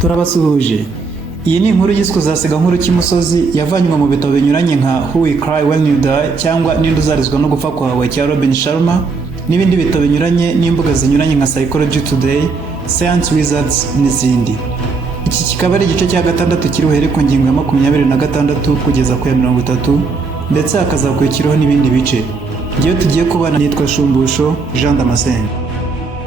Turabasuhuje. Iyi ni inkuru yiswe uzasiga nkuru cy'imusozi yavanywe mu bitabo binyuranye nka Who Will Cry When You Die cyangwa Ninde uzarizwa no gupfa kwawe cya Robin Sharma n'ibindi bitabo binyuranye n'imbuga zinyuranye nka Psychology Today, Science Wizards n'izindi. Iki kikaba ari igice cya gatandatu kiri buhere ku ngingo ya 26 kugeza ku ya 30 ndetse hakazakurikiraho n'ibindi bice. Igihe tugiye kubana nitwa Shumbusho Jean Damascene.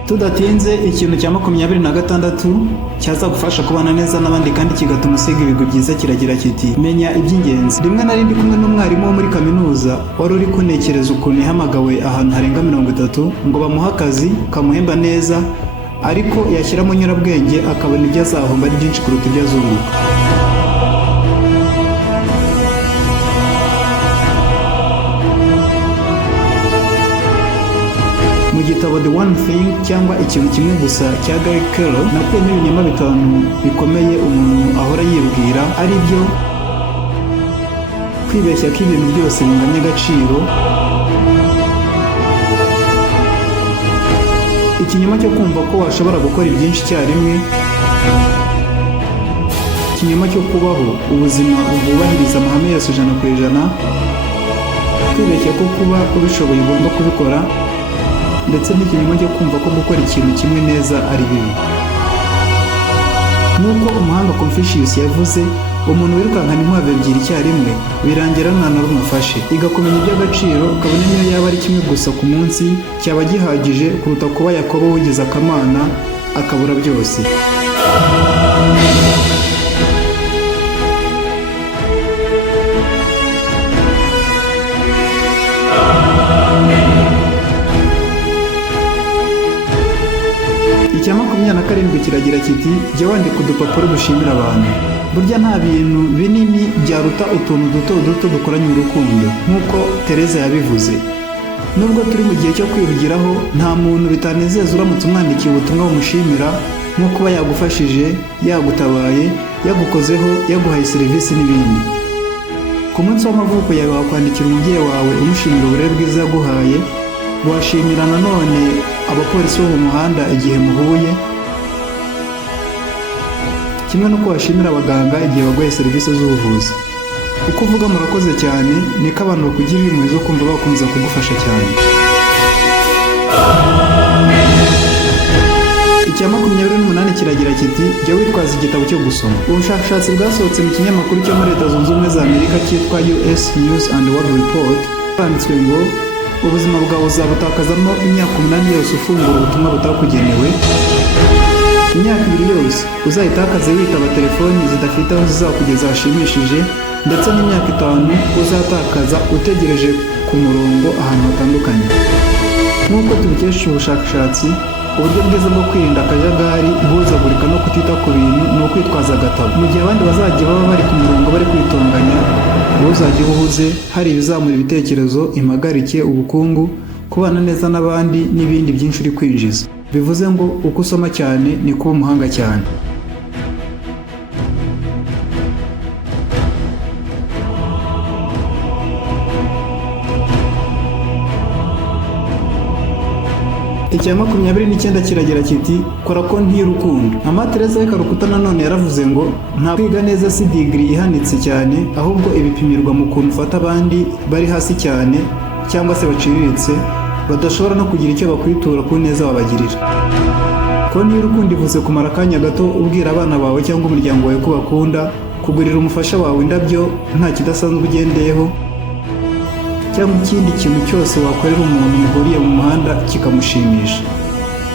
Tudatinze, ikintu cya 26 cyazagufasha kubana neza n'abandi kandi kigatuma usiga ibigo byiza kiragira kiti menya iby'ingenzi. Rimwe na rimwe kumwe n'umwarimu wo muri kaminuza wari uri kunekereza ukuntu yahamagawe ahantu harenga 30 ngo bamuha akazi kamuhemba neza, ariko yashyiramo nyurabwenge akabona ibyo azahomba ari byinshi kuruta ibyo azunguka. Mu gitabo The One Thing cyangwa ikintu kimwe gusa cya Gary Keller nakuyemo ibinyoma 5 bikomeye umuntu ahora yibwira, ari byo kwibeshya ko ibintu byose binganya agaciro, ikinyoma cyo kumva ko washobora gukora ibyinshi icyarimwe, ikinyoma cyo kubaho ubuzima bwubahiriza amahame yose 100%, kwibeshya ko kuba ubishoboye ugomba kubikora, ndetse n'ikinyoma cyo kumva ko gukora ikintu kimwe neza ari bibi. Nuko umuhanga Confucius yavuze, umuntu wirukankana inkwavu ebyiri icyarimwe birangira nta na rumwe afashe. Igakumenya iby'agaciro kabone niyo yaba ari kimwe gusa ku munsi cyaba gihagije kuruta kuba Yakobo wigeze akamana akabura byose. Icya 27 kiragira kiti jya wandika udupapuro dushimira abantu. Burya nta bintu binini byaruta utuntu duto dukoranye urukundo, nk'uko Tereza yabivuze. Nubwo turi mu gihe cyo kwihugiraho, nta muntu bitanezeza uramutse umwandikiye ubutumwa bumushimira, nko kuba yagufashije, yagutabaye, yagukozeho, yaguhaye serivisi n'ibindi. Ku munsi w'amavuko yawe wakwandikira umubyeyi wawe umushimira uburere bwiza yaguhaye, washimira nanone abapolisi bo mu muhanda igihe muhuye, kimwe n'uko washimira abaganga igihe baguhaye serivisi z'ubuvuzi. Uko uvuga murakoze cyane niko abantu bakugirira impuhwe zo kumva bakomeza kugufasha cyane. Icya 28 kiragira kiti jya witwaza igitabo cyo gusoma. Ubushakashatsi bwasohotse mu kinyamakuru cyo muri Leta Zunze Ubumwe za Amerika cyitwa US News and World Report, banditswe ngo ubuzima bwawe uzabutakazamo imyaka 8 yose ufungura ubutumwa butakugenewe, imyaka 2 yose uzayitakaze witaba telefoni zidafite aho zizakugeza hashimishije, ndetse n'imyaka 5 uzatakaza utegereje ku murongo ahantu hatandukanye. Nk'uko tubikesha ubushakashatsi, uburyo bwiza bwo kwirinda akajagari, guhuzagurika no kutita ku bintu ni ukwitwaza agatabo. Mu gihe abandi bazajya baba bari ku murongo bari kwitunganya, uzajya uhuze hari ibizamura ibitekerezo, impagarike, ubukungu, kubana neza n'abandi n'ibindi byinshi uri kwinjiza. Bivuze ngo uko usoma cyane ni kuba umuhanga cyane. Icya 29 kiragira kiti kora konti y'urukundo. Mama Teresa w'Ikarukuta nanone yaravuze ngo nta kwiga neza si degree ihanitse cyane, ahubwo ibipimirwa mu kuntu ufata abandi bari hasi cyane cyangwa se baciriritse badashobora no kugira icyo bakwitura ku neza wabagirira. Konti y'urukundo ivuze kumara akanya gato ubwira abana bawe cyangwa umuryango wawe ko bakunda, kugurira umufasha wawe indabyo nta kidasanzwe ugendeyeho, cyangwa ikindi kintu cyose wakorera umuntu muhuriye mu muhanda kikamushimisha.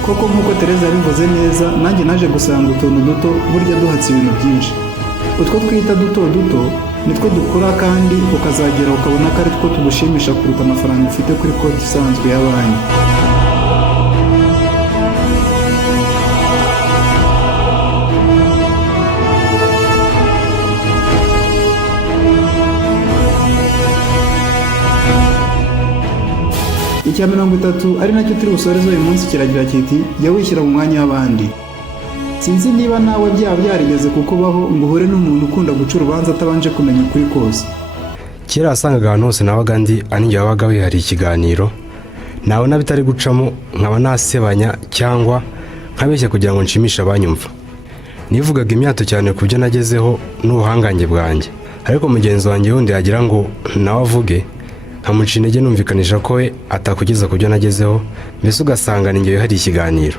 Koko nk'uko Tereza yabivuze neza, nanjye naje gusanga utuntu duto burya duhatse ibintu byinshi. Utwo twita duto nitwo dukura kandi ukazagera ukabona ko ari two tugushimisha kuruta amafaranga ufite kuri konti isanzwe ya banki. Icya 30 ari nacyo turi busoreze uyu munsi kiragira kiti jya wishyira mu mwanya w'abandi. Sinzi niba nawe byaba byarigeze kukubaho ngo uhure n'umuntu ukunda guca urubanza atabanje kumenya ukuri kose. Kera wasangaga ahantu hose nabaga ndi aninjye wabaga wihariye ikiganiro, nawe nabitari gucamo nkaba nasebanya cyangwa nkabeshya kugira ngo nshimishe abanyumva. nivugaga imyato cyane ku byo nagezeho n'ubuhangange bwanjye, ariko mugenzi wanjye wundi yagira ngo nawe avuge nkamuca intege numvikanisha ko we atakugeza ku byo nagezeho, mbese ugasanga ni njyewe hari ikiganiro.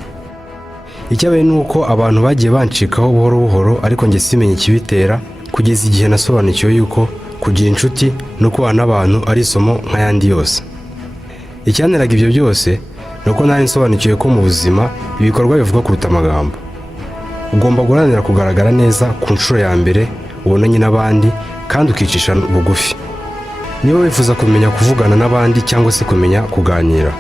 Icyabaye ni uko abantu bagiye bancikaho buhoro buhoro, ariko njye simenye ikibitera kugeza igihe nasobanukiwe yuko kugira inshuti no kubana n'abantu ari isomo nk'ayandi yose. Icyanteraga ibyo byose ni uko nari nsobanukiwe ko mu buzima ibikorwa bivuga kuruta amagambo. Ugomba guharanira kugaragara neza ku nshuro ya mbere ubonanye n'abandi kandi ukicisha bugufi. Niba wifuza kumenya kuvugana n'abandi cyangwa se kumenya kuganira,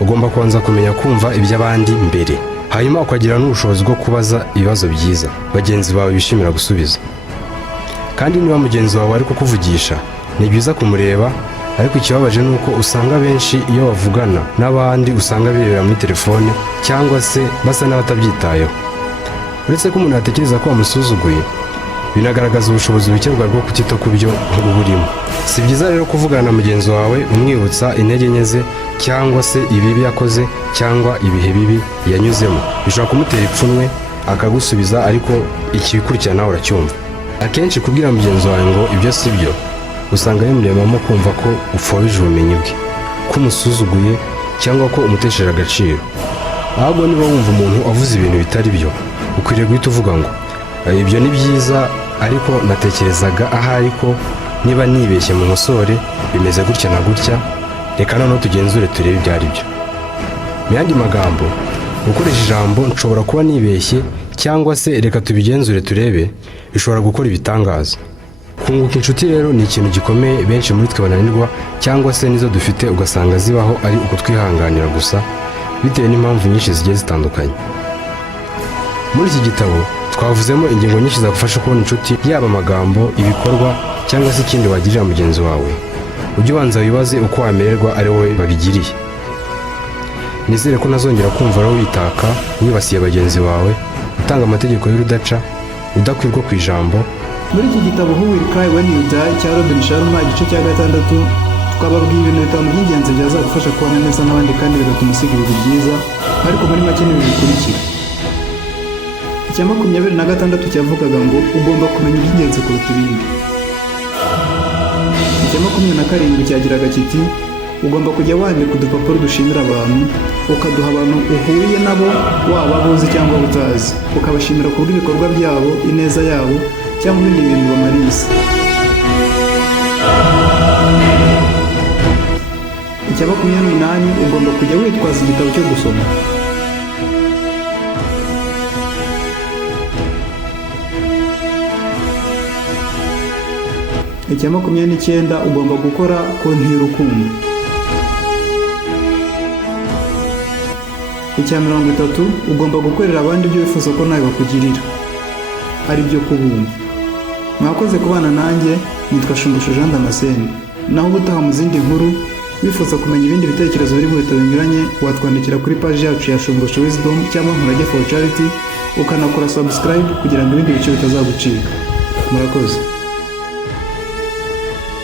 ugomba kubanza kumenya kumva iby'abandi mbere, hanyuma ukagira n'ubushobozi bwo kubaza ibibazo byiza bagenzi bawe bishimira gusubiza. Kandi niba mugenzi wawe ari kukuvugisha, ni byiza kumureba, ariko ikibabaje ni uko usanga benshi iyo bavugana n'abandi usanga birebera muri telefone cyangwa se basa n'abatabyitayeho. Uretse ko umuntu yatekereza ko wamusuzuguye, binagaragaza ubushobozi buke bwawe bwo kutita ku byo uba urimo. Si byiza rero kuvugana na mugenzi wawe umwibutsa intege nke ze cyangwa se ibibi yakoze cyangwa ibihe bibi yanyuzemo. Bishobora kumutera ipfunwe akagusubiza, ariko ikibikurikira nawe uracyumva. Akenshi kubwira mugenzi wawe ngo ibyo si byo, usanga bimurebamo kumva ko upfobije ubumenyi bwe, ko umusuzuguye cyangwa ko umutesheje agaciro. Ahubwo niba wumva umuntu avuze ibintu bitari byo, ukwiriye guhita uvuga ngo ibyo ni byiza, ariko natekerezaga ahari ko niba nibeshye mu musore bimeze gutya na gutya, reka noneho tugenzure turebe ibyo ari byo. Mu yandi magambo, gukoresha ijambo nshobora kuba nibeshye cyangwa se reka tubigenzure turebe, bishobora gukora ibitangaza. Kunguka inshuti rero ni ikintu gikomeye benshi muri twe bananirwa, cyangwa se nizo dufite ugasanga zibaho ari ukutwihanganira gusa bitewe n'impamvu nyinshi zigiye zitandukanye. Muri iki gitabo twavuzemo ingingo nyinshi zagufasha kubona inshuti, yaba amagambo, ibikorwa cyangwa se ikindi wagirira mugenzi wawe. Ujye ubanza wibaze uko wamererwa ari wowe babigiriye. Nizere ko ntazongera kumva rero witaka wibasiye bagenzi bawe, utanga amategeko y'urudaca, udakwirwa ku ijambo. Muri iki gitabo Who Will Cry When You Die cya Robin Sharma, igice cya 6, twababwiye ibintu 5 by'ingenzi byazagufasha kubana neza n'abandi kandi bigatuma usiga ibihe byiza, ariko muri make ni bikurikira. Icya 26 cyavugaga ngo ugomba kumenya iby'ingenzi kuruta ibindi. Icya 27 cyagiraga kiti ugomba kujya wandika udupapuro dushimira abantu, ukaduha abantu uhuriye nabo, waba abuzi cyangwa utazi, ukabashimira ku bw'ibikorwa byabo, ineza yabo cyangwa ibindi bintu bamariye isi. Icya 28 ugomba kujya witwaza igitabo cyo gusoma. Icya 29 ugomba gukora konti y'urukundo. Icya 30 ugomba gukorera abandi ibyo wifuza ko nawe bakugirira, ari byo kubumva. Mwakoze kubana nanjye, nitwa Shumbusho Jean Damascene. Naho ubutaha mu zindi nkuru, wifuza kumenya ibindi bitekerezo biri mu bitabo binyuranye, watwandikira kuri page yacu ya Shumbusho Wisdom cyangwa Nkurage for Charity, ukanakora subscribe kugira ngo ibindi bice bitazagucika. Murakoze.